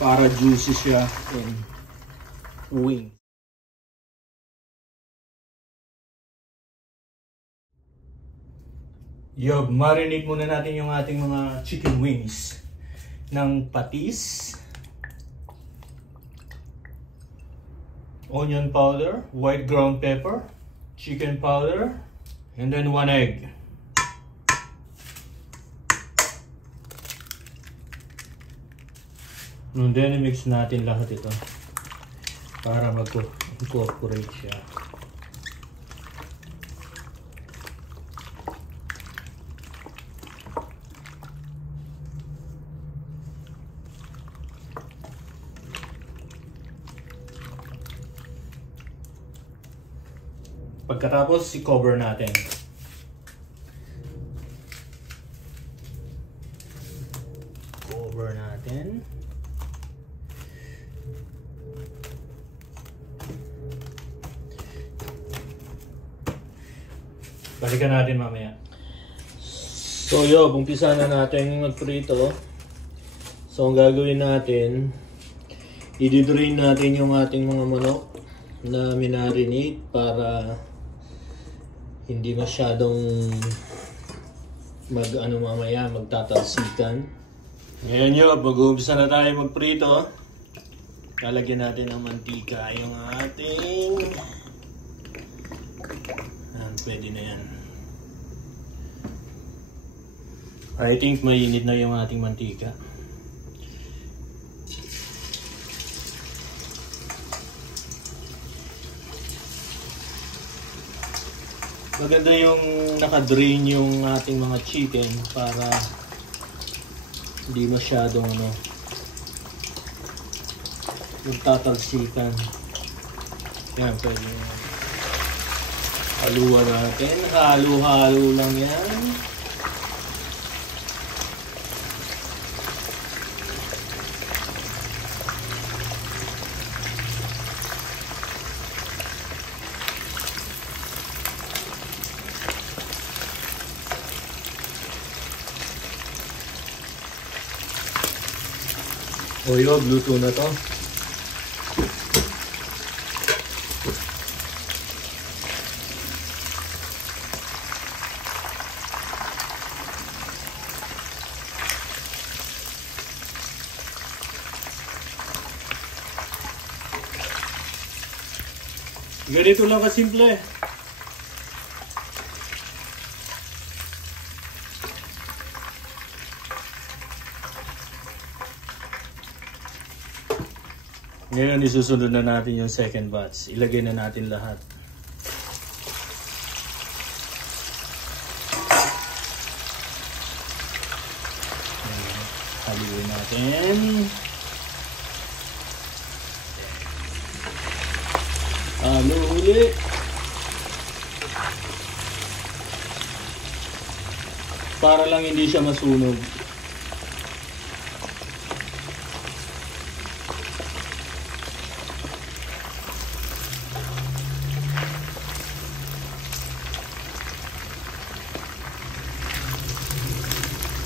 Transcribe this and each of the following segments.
para juicy siya and wing. Yo, marinate muna natin yung ating mga chicken wings ng patis, onion powder, white ground pepper, chicken powder, and then 1 egg. And then i-mix natin lahat ito para mag-incorporate siya. Pagkatapos, i-cover natin. Cover natin. Balikan natin mamaya. So yo, umpisa na natin magprito. So ang gagawin natin, i-drain natin yung ating mga manok na minarinate para hindi masyadong mamaya magtatalsikan. Ngayon yo, mag-uumpisa na tayo magprito. Lalagyan natin ng mantika yung ating pwede na yan. I think mainit na yung ating mantika. Maganda yung naka-drain yung ating mga chicken para hindi masyadong magtatalsikan. Yan, pwede yan. Haluan natin. Halo-halo lang yan. O yun, luto na to. Ganito lang kasimple. Ngayon isusunod na natin yung second batch. Ilagay na natin lahat. Haluin natin. Halo ulit. Para lang hindi siya masunog.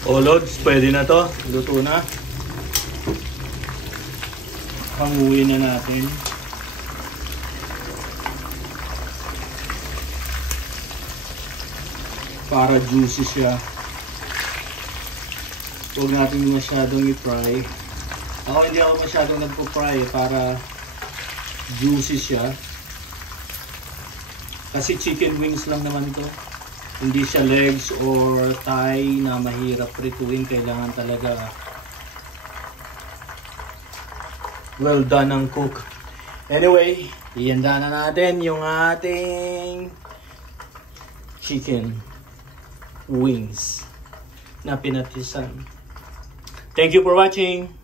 O lods, pwede na to. Luto na. Hanguin na natin. Para juicy siya. Huwag natin masyadong i-fry. Ako hindi ako masyadong nagpo-fry para juicy siya. Kasi chicken wings lang naman to. Hindi siya legs or thigh na mahirap prituin. Kailangan talaga well done ang cook. Anyway, ihanda na natin yung ating chicken wings na pinatisan. Thank you for watching.